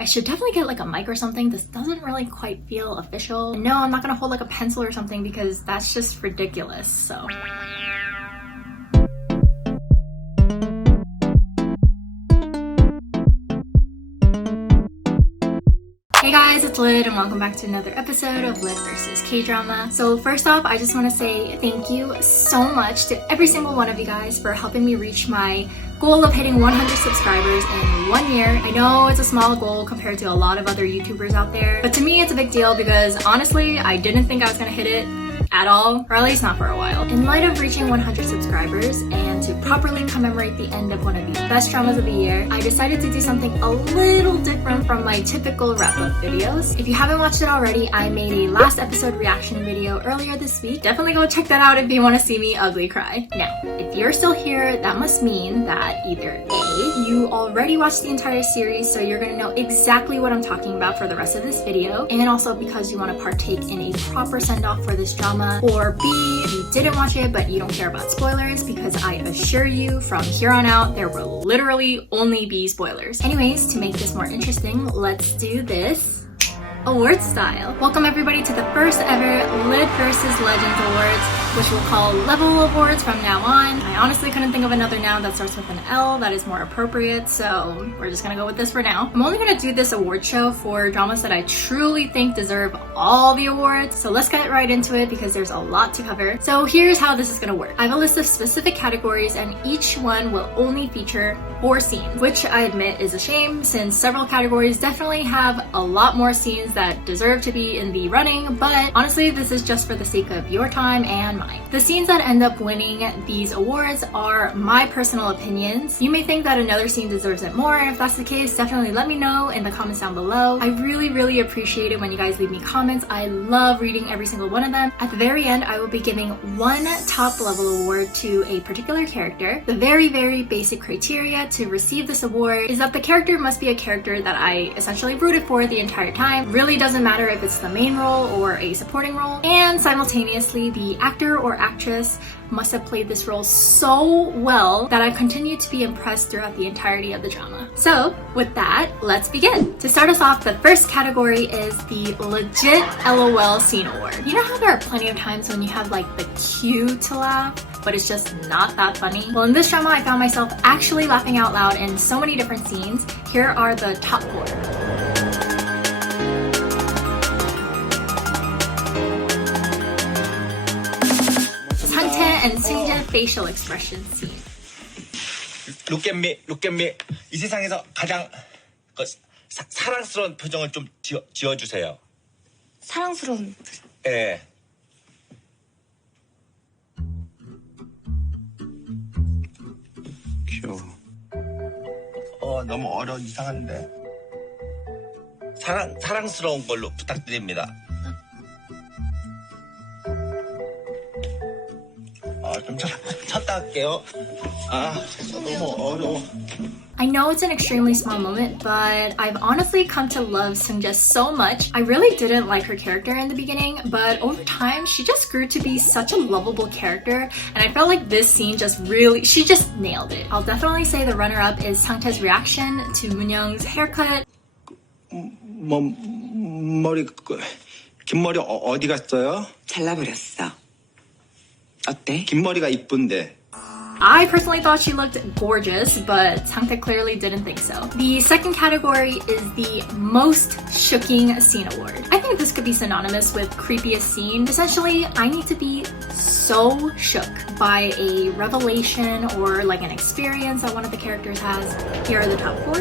I should definitely get like a mic or something. This doesn't really quite feel official. No, I'm not gonna hold like a pencil or something because that's just ridiculous, so. Hey guys, it's Lid and welcome back to another episode of Lid versus K-Drama. So first off, I just want to say thank you so much to every single one of you guys for helping me reach my goal of hitting 100 subscribers in 1 year. I know it's a small goal compared to a lot of other YouTubers out there, but to me it's a big deal because honestly, I didn't think I was gonna hit it at all, or at least not for a while. In light of reaching 100 subscribers and to properly commemorate the end of one of the best dramas of the year, I decided to do something a little different from my typical wrap-up videos. If you haven't watched it already, I made a last episode reaction video earlier this week. Definitely go check that out if you want to see me ugly cry. Now, if you're still here, that must mean that either A, you already watched the entire series, so you're gonna know exactly what I'm talking about for the rest of this video, and also because you want to partake in a proper send-off for this drama, or B, you didn't watch it but you don't care about spoilers, because I assure you from here on out there will literally only be spoilers. Anyways, to make this more interesting, let's do this award style. Welcome everybody to the first ever Lid versus Legends Awards, which we'll call Level Awards from now on. I honestly couldn't think of another noun that starts with an L that is more appropriate, so we're just gonna go with this for now. I'm only gonna do this award show for dramas that I truly think deserve all the awards, so let's get right into it because there's a lot to cover. So here's how this is gonna work. I have a list of specific categories and each one will only feature 4 scenes, which I admit is a shame since several categories definitely have a lot more scenes that deserve to be in the running, but honestly this is just for the sake of your time and mine. The scenes that end up winning these awards are my personal opinions. You may think that another scene deserves it more, and if that's the case, definitely let me know in the comments down below. I really appreciate it when you guys leave me comments. I love reading every single one of them. At the very end, I will be giving one top level award to a particular character. The very basic criteria to receive this award is that the character must be a character that I essentially rooted for the entire time. Really doesn't matter if it's the main role or a supporting role, and simultaneously the actor or actress must have played this role so well that I continue to be impressed throughout the entirety of the drama. So with that, let's begin. To start us off, the first category is the legit LOL scene award. You know how there are plenty of times when you have like the cue to laugh, but it's just not that funny? Well, in this drama, I found myself actually laughing out loud in so many different scenes. Here are the top 4. and Seungjae facial expression scene. Look at me. 이 세상에서 가장 사랑스러운 표정을 좀 지어주세요. 사랑스러운 표정? 예. 귀여워. 너무 이상한데. 사랑스러운 걸로 부탁드립니다. 좀 쳤다 할게요. 너무 어려워. I know it's an extremely small moment, but I've honestly come to love Seungjae so much. I really didn't like her character in the beginning, but over time, she just grew to be such a lovable character, and I felt like this scene she just nailed it. I'll definitely say the runner-up is Sangtae's reaction to Moonyoung's haircut. 긴 머리 어디 갔어요? 잘라버렸어. 어때? 긴 머리가 이쁜데. I personally thought she looked gorgeous, but Sangtae clearly didn't think so. The second category is the most shooking scene award. I think this could be synonymous with creepiest scene. Essentially, I need to be so shook by a revelation or like an experience that one of the characters has. Here are the top 4.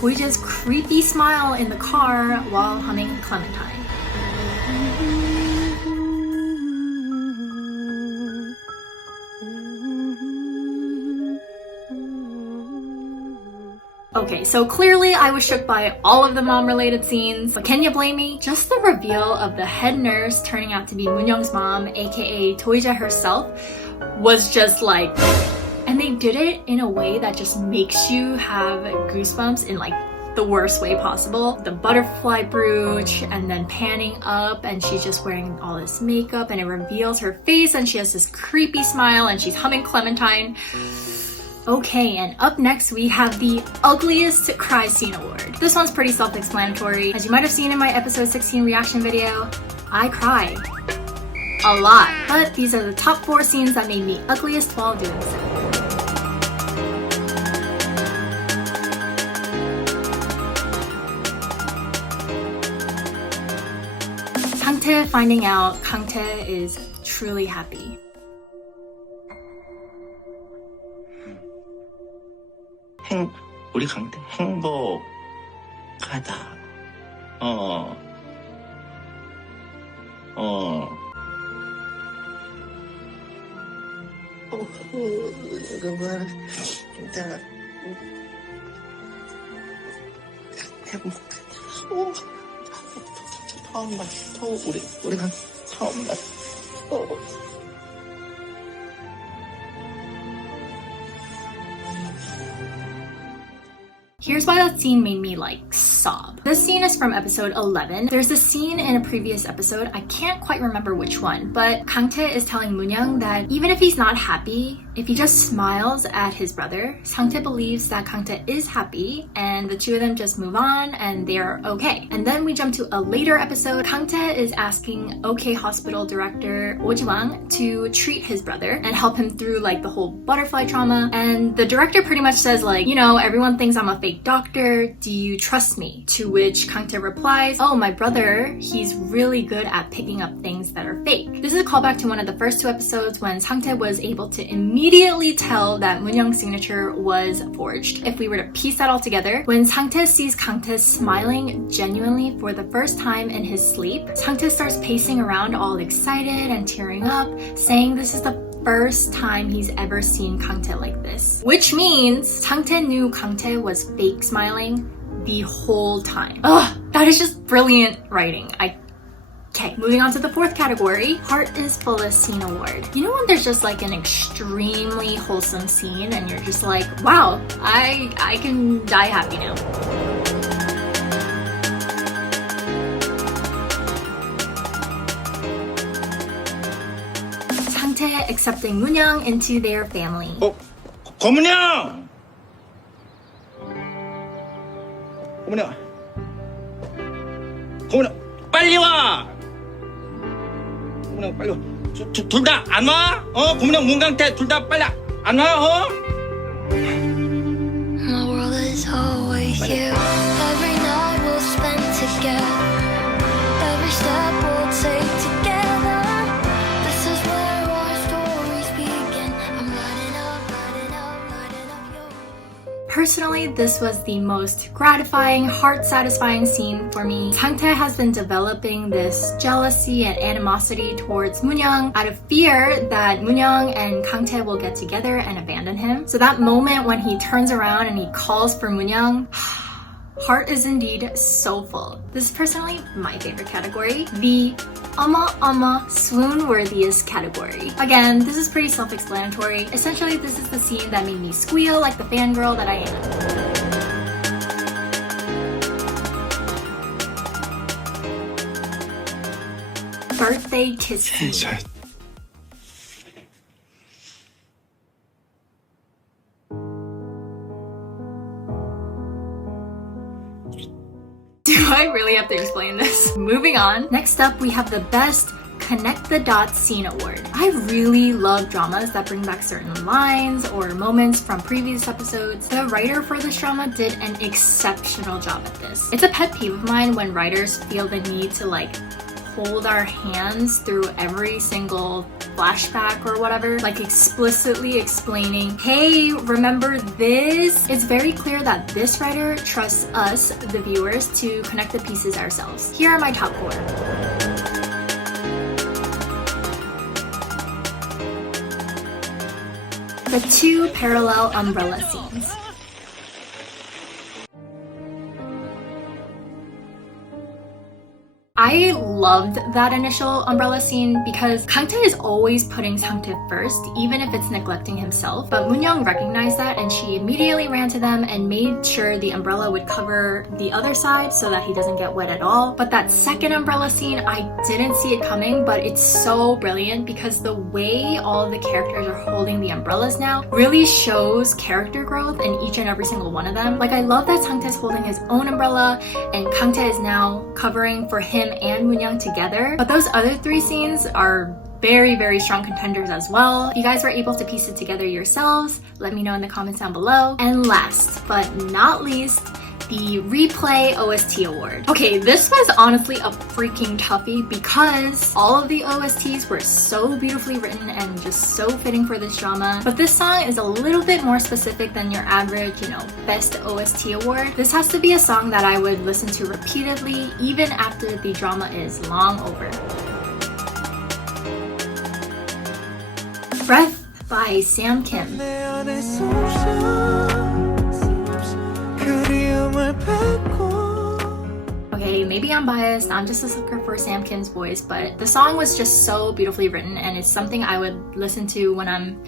Toija's creepy smile in the car while humming Clementine. Okay, so clearly I was shook by all of the mom-related scenes, but can you blame me? Just the reveal of the head nurse turning out to be Moonyoung's mom, aka Toija herself, was just like... And they did it in a way that just makes you have goosebumps in like the worst way possible. The butterfly brooch and then panning up and she's just wearing all this makeup and it reveals her face and she has this creepy smile and she's humming Clementine. Okay, and up next we have the Ugliest Cry Scene Award. This one's pretty self-explanatory. As you might have seen in my episode 16 reaction video, I cry a lot. But these are the top 4 scenes that made me ugliest while doing so. Sang-tae finding out Kang-tae is truly happy. 우리 강태 행복하다. 그만 진짜 행복하다. 처음 봤어. 우리가 처음 봤어. Here's why that scene made me like sob. This scene is from episode 11. There's a scene in a previous episode, I can't quite remember which one, but Kang-tae is telling Moon-young that even if he's not happy, if he just smiles at his brother, Sang-tae believes that Kang-tae is happy and the two of them just move on and they're okay. And then we jump to a later episode. Kang-tae is asking OK Hospital director Oh Ji-wang to treat his brother and help him through like the whole butterfly trauma. And the director pretty much says like, you know, everyone thinks I'm a fake doctor. Do you trust me? To which Kang-tae replies, oh, my brother, he's really good at picking up things that are fake. This is a callback to one of the first 2 episodes when Sang-tae was able to immediately tell that Moon-young's signature was forged. If we were to piece that all together, when Sang-tae sees Kang-tae smiling genuinely for the first time in his sleep, Sang-tae starts pacing around all excited and tearing up, saying this is the first time he's ever seen Kang-tae like this. Which means Sang-tae knew Kang-tae was fake smiling the whole time. Ugh, that is just brilliant writing. Okay, moving on to the 4th category, Heart is Fullest Scene Award. You know when there's just like an extremely wholesome scene and you're just like, wow, I can die happy now. Sang-tae accepting Moon-young into their family. 고문형! 고문형 빨리 와! 고문형 빨리 와. 둘 다 안 와? 고문형 문강태 둘 다 빨리 안 와? My world is always you. Every night we'll spend together. Every step we'll take together. This is where our stories begin. I'm lighting up your. Personally, this was the most gratifying, heart-satisfying scene for me. Sang-tae has been developing this jealousy and animosity towards Moon-young out of fear that Moon-young and Kang-tae will get together and abandon him. So that moment when he turns around and he calls for Moon-young, heart is indeed so full. This is personally my favorite category, the swoon-worthiest category. Again, this is pretty self-explanatory. Essentially, this is the scene that made me squeal like the fangirl that I am. Birthday kiss scene. Do I really have to explain this? Moving on. Next up, we have the Best Connect the Dots Scene Award. I really love dramas that bring back certain lines or moments from previous episodes. The writer for this drama did an exceptional job at this. It's a pet peeve of mine when writers feel the need to like hold our hands through every single flashback or whatever, like explicitly explaining, hey, remember this? It's very clear that this writer trusts us, the viewers, to connect the pieces ourselves. Here are my top 4. The 2 parallel umbrella scenes. I loved that initial umbrella scene because Kangtae is always putting Sangtae first, even if it's neglecting himself. But Moonyoung recognized that and she immediately ran to them and made sure the umbrella would cover the other side so that he doesn't get wet at all. But that second umbrella scene, I didn't see it coming, but it's so brilliant because the way all of the characters are holding the umbrellas now really shows character growth in each and every single one of them. Like, I love that Sangtae is holding his own umbrella and Kangtae is now covering for him and Moonyoung together. But those other three scenes are very, very strong contenders as well. If you guys were able to piece it together yourselves, let me know in the comments down below. And last but not least, the Replay OST Award. Okay, this was honestly a freaking toughie because all of the OSTs were so beautifully written and just so fitting for this drama. But this song is a little bit more specific than your average, best OST award. This has to be a song that I would listen to repeatedly even after the drama is long over. Breath by Sam Kim. Okay, maybe I'm biased, I'm just a sucker for Sam Kim's voice, but the song was just so beautifully written and it's something I would listen to when I'm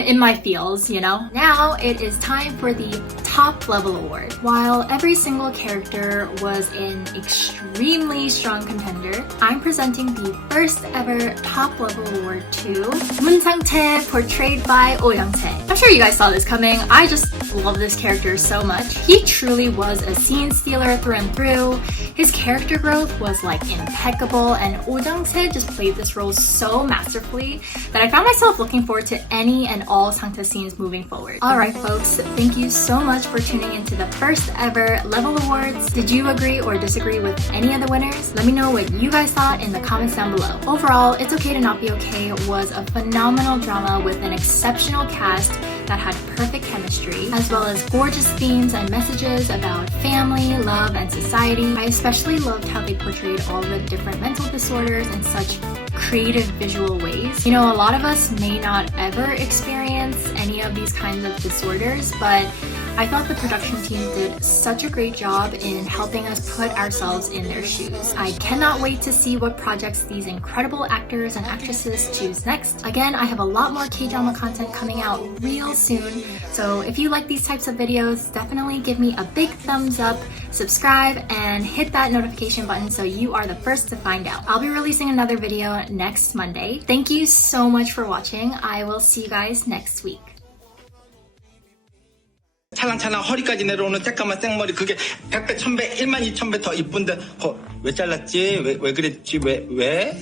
in my feels, Now it is time for the top level award. While every single character was an extremely strong contender, I'm presenting the first ever top level award to Moon Sang-tae, portrayed by Oh Young-tae. I'm sure you guys saw this coming. I just love this character so much. He truly was a scene stealer through and through. His character growth was like impeccable and Oh Young-tae just played this role so masterfully that I found myself looking forward to any and all Sangtae scenes moving forward. Alright folks, thank you so much for tuning into the first ever Level Awards. Did you agree or disagree with any of the winners? Let me know what you guys thought in the comments down below. Overall, It's Okay to Not Be Okay was a phenomenal drama with an exceptional cast that had perfect chemistry, as well as gorgeous themes and messages about family, love, and society. I especially loved how they portrayed all the different mental disorders in such creative visual ways. A lot of us may not ever experience any of these kinds of disorders, but I thought the production team did such a great job in helping us put ourselves in their shoes. I cannot wait to see what projects these incredible actors and actresses choose next. Again, I have a lot more K-drama content coming out real soon, so if you like these types of videos, definitely give me a big thumbs up, subscribe, and hit that notification button so you are the first to find out. I'll be releasing another video next Monday. Thank you so much for watching. I will see you guys next week. 찰랑찰랑 허리까지 내려오는 새까만 생머리 그게 100배, 1000배, 1만 2000배 더 이쁜데 왜 잘랐지? 왜 그랬지? 왜?